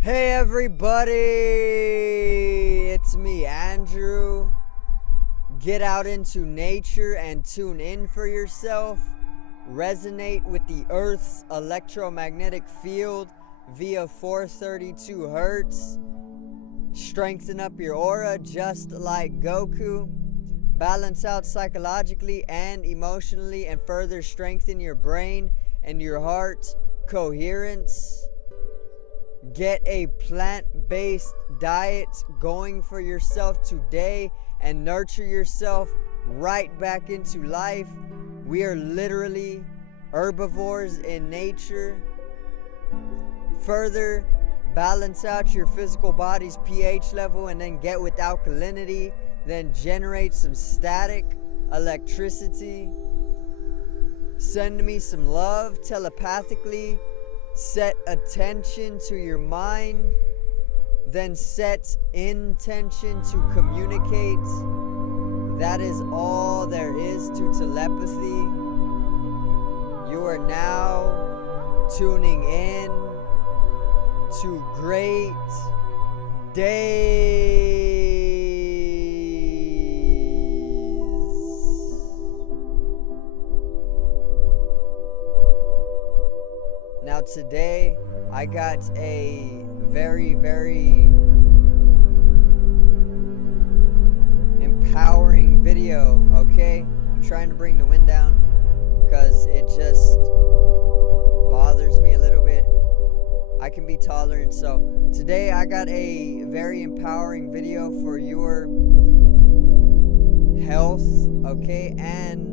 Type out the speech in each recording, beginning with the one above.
Hey everybody, it's me Andrew. Get out into nature and tune in for yourself. Resonate with the Earth's electromagnetic field via 432 Hertz. Strengthen up your aura just like Goku. Balance out psychologically and emotionally and further strengthen your brain and your heart coherence. Get a plant-based diet going for yourself today and nurture yourself right back into life. We are literally herbivores in nature. Further, balance out your physical body's pH level and then get with alkalinity. Then generate some static electricity. Send me some love telepathically. Set attention to your mind, then set intention to communicate. That is all there is to telepathy. You are now tuning in to great days. Now today I got a very empowering video, okay? I'm trying to bring the wind down because it just bothers me a little bit. I can be tolerant. So today I got a very empowering video for your health, okay? And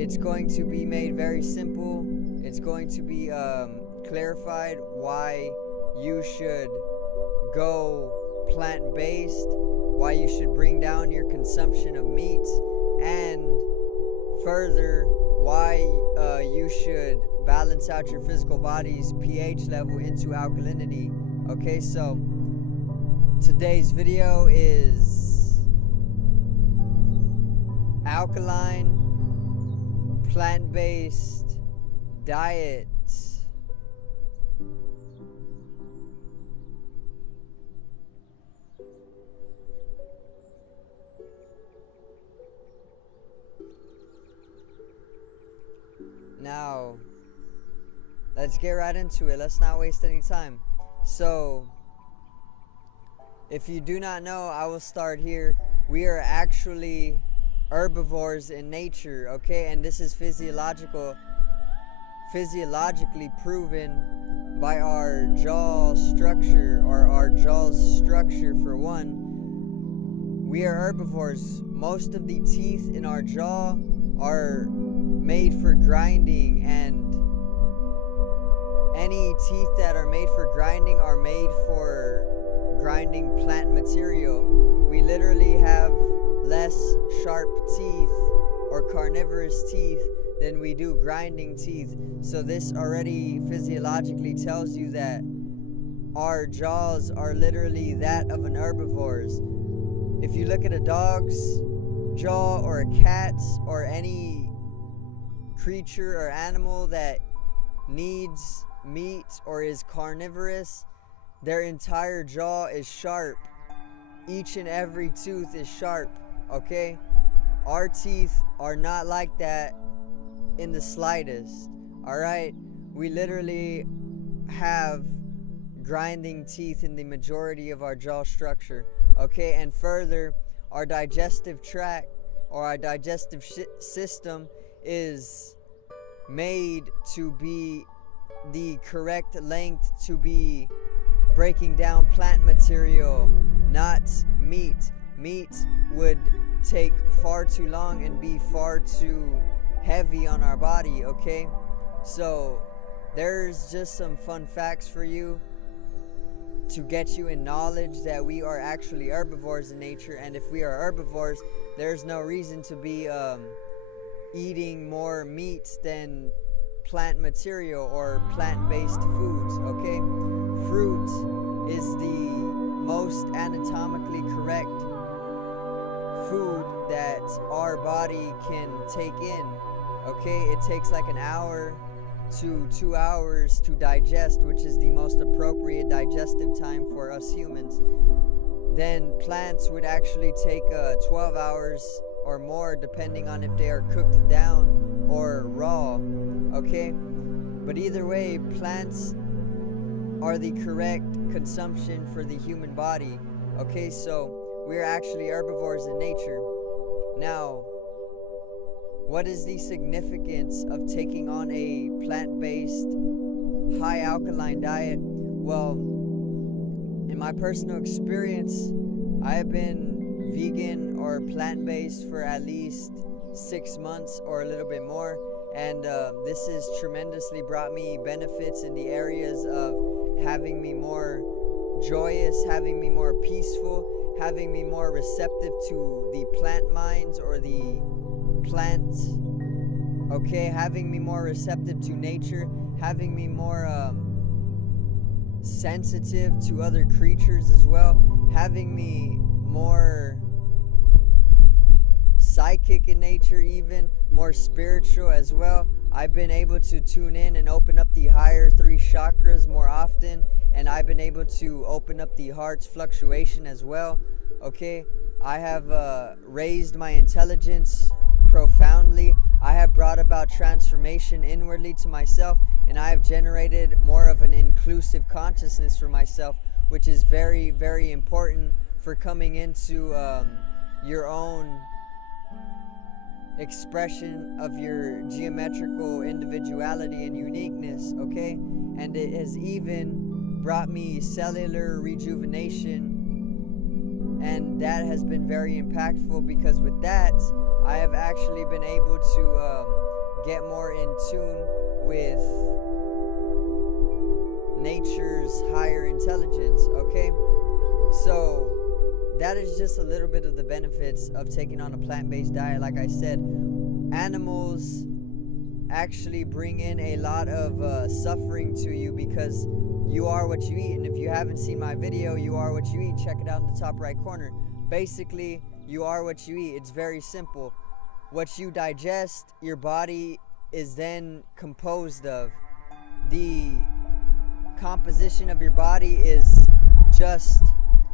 it's going to be made very simple. It's going to be clarified why you should go plant-based, why you should bring down your consumption of meat, and further, why you should balance out your physical body's pH level into alkalinity. Okay, so today's video is alkaline, plant-based diet. Now, let's get right into it. Let's not waste any time. So, if you do not know, I will start here. We are actually herbivores in nature, okay? And this is physiologically proven by our jaw structure, or our jaw's structure for one. We are herbivores. Most of the teeth in our jaw are made for grinding, and any teeth that are made for grinding are made for grinding plant material. We literally have less sharp teeth or carnivorous teeth than we do grinding teeth. So this already physiologically tells you that our jaws are literally that of an herbivore's. If you look at a dog's jaw or a cat's or any creature or animal that needs meat or is carnivorous, their entire jaw is sharp. Each and every tooth is sharp, okay? Our teeth are not like that in the slightest, all right? We literally have grinding teeth in the majority of our jaw structure, okay? And further, our digestive tract or our digestive system is made to be the correct length to be breaking down plant material, not meat. Meat would take far too long and be far too heavy on our body, okay? So there's just some fun facts for you to get you in knowledge that we are actually herbivores in nature. And if we are herbivores, there's no reason to be eating more meat than plant material or plant-based foods, okay? Fruit is the most anatomically correct food that our body can take in, okay? It takes like an hour to 2 hours to digest, which is the most appropriate digestive time for us humans, then plants would actually take 12 hours or more, depending on if they are cooked down or raw, okay? But either way, plants are the correct consumption for the human body, okay? So we're actually herbivores in nature. Now, what is the significance of taking on a plant-based, high alkaline diet? Well, in my personal experience, I have been vegan or plant-based for at least 6 months or a little bit more, and this has tremendously brought me benefits in the areas of having me more joyous, having me more peaceful, having me more receptive to the plant minds or the plants, okay, having me more receptive to nature, having me more sensitive to other creatures as well, having me more psychic in nature, even more spiritual as well. I've been able to tune in and open up the higher 3 chakras more often, and I've been able to open up the heart's fluctuation as well, okay? I have raised my intelligence profoundly. I have brought about transformation inwardly to myself, and I have generated more of an inclusive consciousness for myself, which is very, very important for coming into your own expression of your geometrical individuality and uniqueness, okay? And it has even brought me cellular rejuvenation, and that has been very impactful, because with that, I have actually been able to get more in tune with nature's higher intelligence, okay? So that is just a little bit of the benefits of taking on a plant-based diet. Like I said, animals actually bring in a lot of suffering to you, because you are what you eat. And if you haven't seen my video, You Are What You Eat, check it out in the top right corner. Basically, you are what you eat. It's very simple. What you digest, your body is then composed of. The composition of your body is just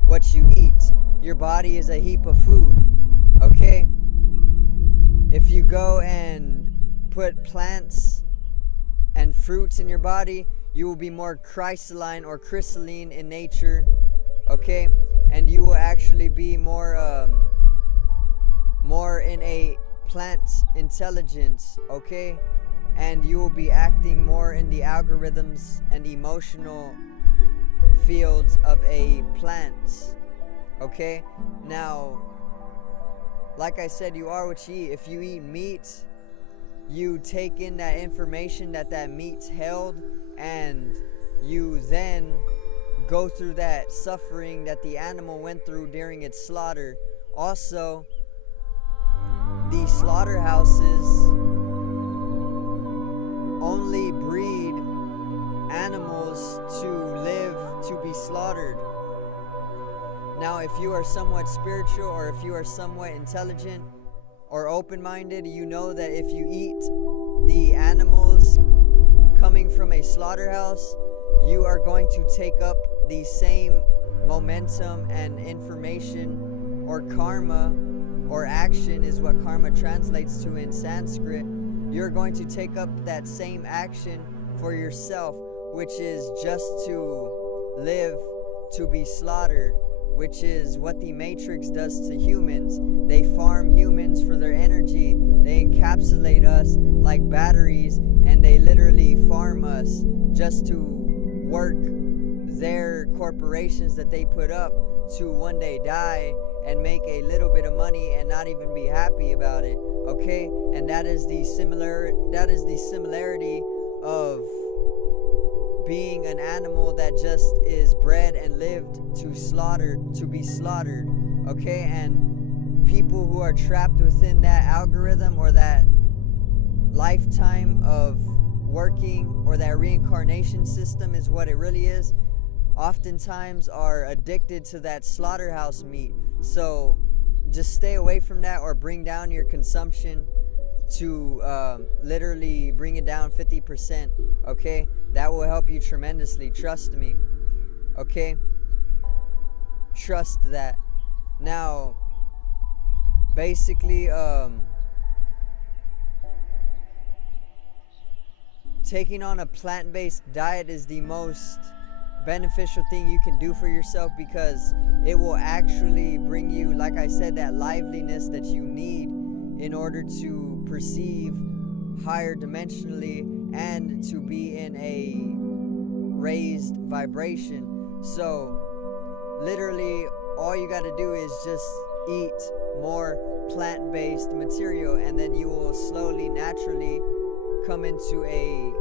what you eat. Your body is a heap of food, okay? If you go and put plants and fruits in your body, you will be more crystalline or crystalline in nature, okay? And you will actually be more in a plant intelligence, okay? And you will be acting more in the algorithms and emotional fields of a plant, okay? Now, like I said, you are what you eat. If you eat meat, you take in that information that meat's held, and you then go through that suffering that the animal went through during its slaughter. Also, the slaughterhouses only breed animals to live to be slaughtered. Now, if you are somewhat spiritual, or if you are somewhat intelligent or open-minded, you know that if you eat the animals coming from a slaughterhouse, you are going to take up the same momentum and information, or karma, or action is what karma translates to in Sanskrit. You're going to take up that same action for yourself, which is just to live to be slaughtered, which is what the Matrix does to humans. They farm humans for their energy. They encapsulate us like batteries, and they literally farm us just to work their corporations that they put up to one day die and make a little bit of money and not even be happy about it, okay? And that is the similarity of being an animal that just is bred and lived to be slaughtered, okay? And people who are trapped within that algorithm, or that lifetime of working, or that reincarnation system is what it really is, oftentimes are addicted to that slaughterhouse meat. So just stay away from that, or bring down your consumption to literally bring it down 50%. Okay, that will help you tremendously. Trust me. Okay, trust that. Now, basically, taking on a plant-based diet is the most beneficial thing you can do for yourself, because it will actually bring you, like I said, that liveliness that you need in order to perceive higher dimensionally and to be in a raised vibration. So literally all you got to do is just eat more plant-based material, and then you will slowly, naturally come into a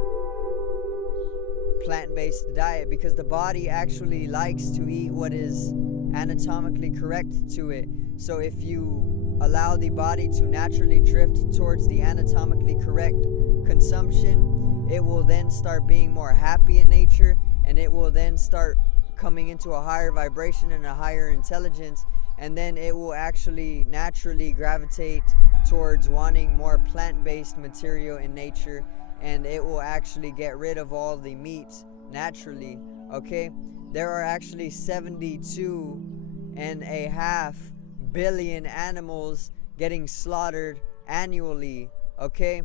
plant-based diet, because the body actually likes to eat what is anatomically correct to it. So if you allow the body to naturally drift towards the anatomically correct consumption, it will then start being more happy in nature, and it will then start coming into a higher vibration and a higher intelligence, and then it will actually naturally gravitate towards wanting more plant-based material in nature, and it will actually get rid of all the meat naturally. Okay, there are actually 72.5 billion animals getting slaughtered annually. Okay,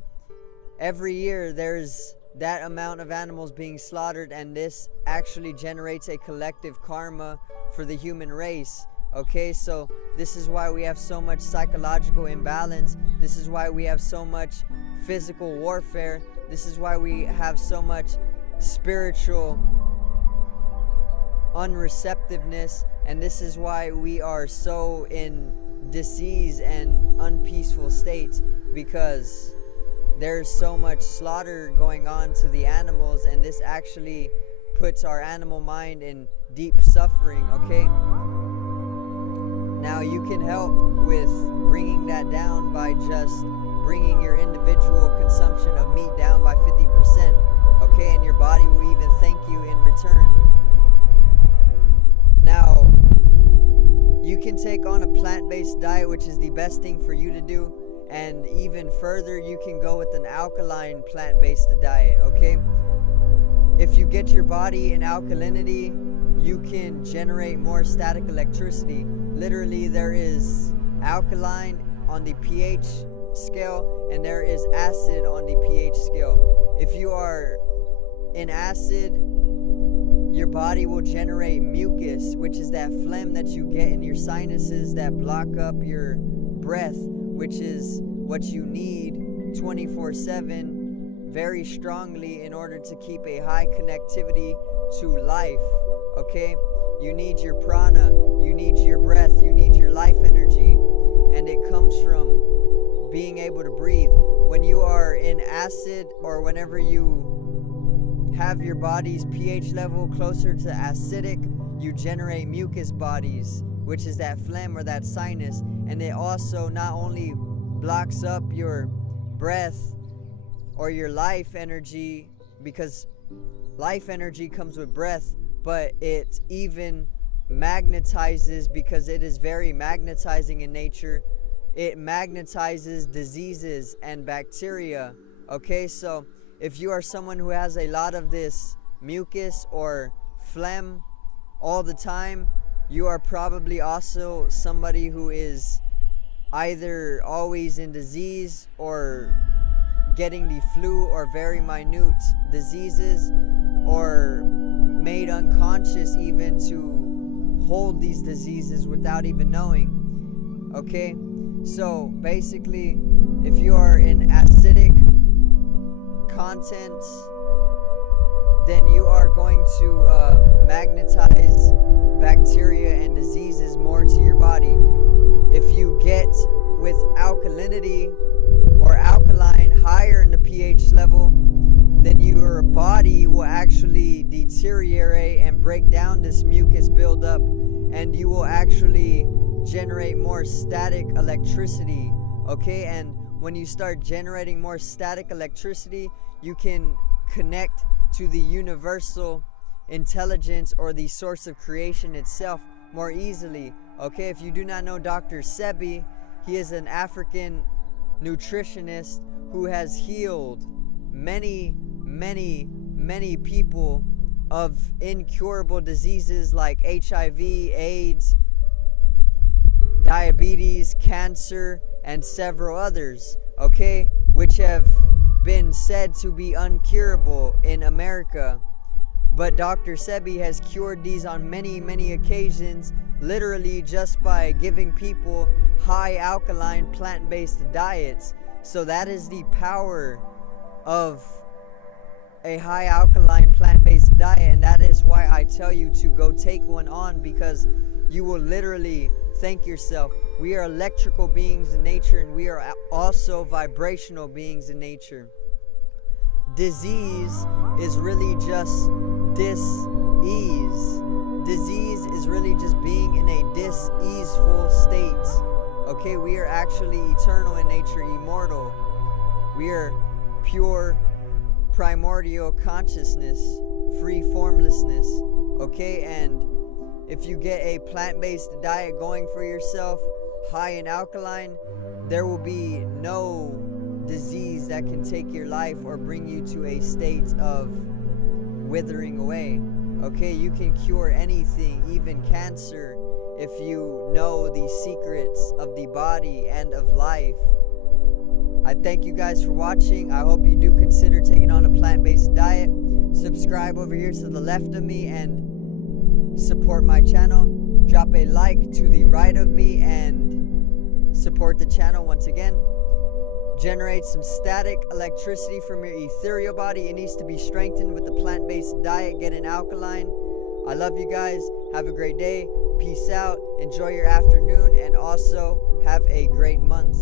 every year there's that amount of animals being slaughtered, and this actually generates a collective karma for the human race. Okay, so this is why we have so much psychological imbalance. This is why we have so much physical warfare. This is why we have so much spiritual unreceptiveness, and this is why we are so in disease and unpeaceful states, because there's so much slaughter going on to the animals, and this actually puts our animal mind in deep suffering. Okay, now you can help with bringing that down by just bringing your individual consumption of meat down by 50%. Okay, and your body will even thank you in return. Now, you can take on a plant-based diet, which is the best thing for you to do, and even further, you can go with an alkaline plant-based diet. Okay, if you get your body in alkalinity, you can generate more static electricity. Literally, there is alkaline on the pH scale, and there is acid on the pH scale. If you are in acid, your body will generate mucus, which is that phlegm that you get in your sinuses that block up your breath, which is what you need 24/7 very strongly in order to keep a high connectivity to life. Okay, you need your prana, you need your breath, you need your life energy, and it comes from being able to breathe. When you are in acid, or whenever you have your body's pH level closer to acidic, you generate mucus bodies, which is that phlegm or that sinus, and it also not only blocks up your breath or your life energy, because life energy comes with breath, but it even magnetizes, because it is very magnetizing in nature. It magnetizes diseases and bacteria. Okay, so if you are someone who has a lot of this mucus or phlegm all the time, you are probably also somebody who is either always in disease or getting the flu or very minute diseases, or made unconscious even to hold these diseases without even knowing. Okay, so basically, if you are in acidic content, then you are going to magnetize bacteria and diseases more to your body. If you get with alkalinity or alkaline higher in the pH level, then your body will actually deteriorate and break down this mucus buildup, and you will actually generate more static electricity. Okay, and when you start generating more static electricity, you can connect to the universal intelligence or the source of creation itself more easily. Okay, if you do not know Dr. Sebi, he is an African nutritionist who has healed many people of incurable diseases like HIV, AIDS, diabetes, cancer, and several others, okay, which have been said to be uncurable in America. But Dr. Sebi has cured these on many occasions, literally just by giving people high alkaline plant-based diets. So that is the power of a high alkaline plant-based diet, and that is why I tell you to go take one on, because you will literally thank yourself. We are electrical beings in nature, and we are also vibrational beings in nature. Disease is really just dis-ease. Disease is really just being in a dis-easeful state. Okay, we are actually eternal in nature, immortal. We are pure primordial consciousness, free formlessness. Okay, and if you get a plant-based diet going for yourself, high in alkaline, there will be no disease that can take your life or bring you to a state of withering away. Okay, you can cure anything, even cancer, if you know the secrets of the body and of life. I thank you guys for watching. I hope you do consider taking on a plant-based diet. Subscribe over here to the left of me and support my channel. Drop a like to the right of me and support the channel once again. Generate some static electricity from your ethereal body. It needs to be strengthened with the plant-based diet. Get an alkaline. I love you guys. Have a great day. Peace out. Enjoy your afternoon, and also have a great month.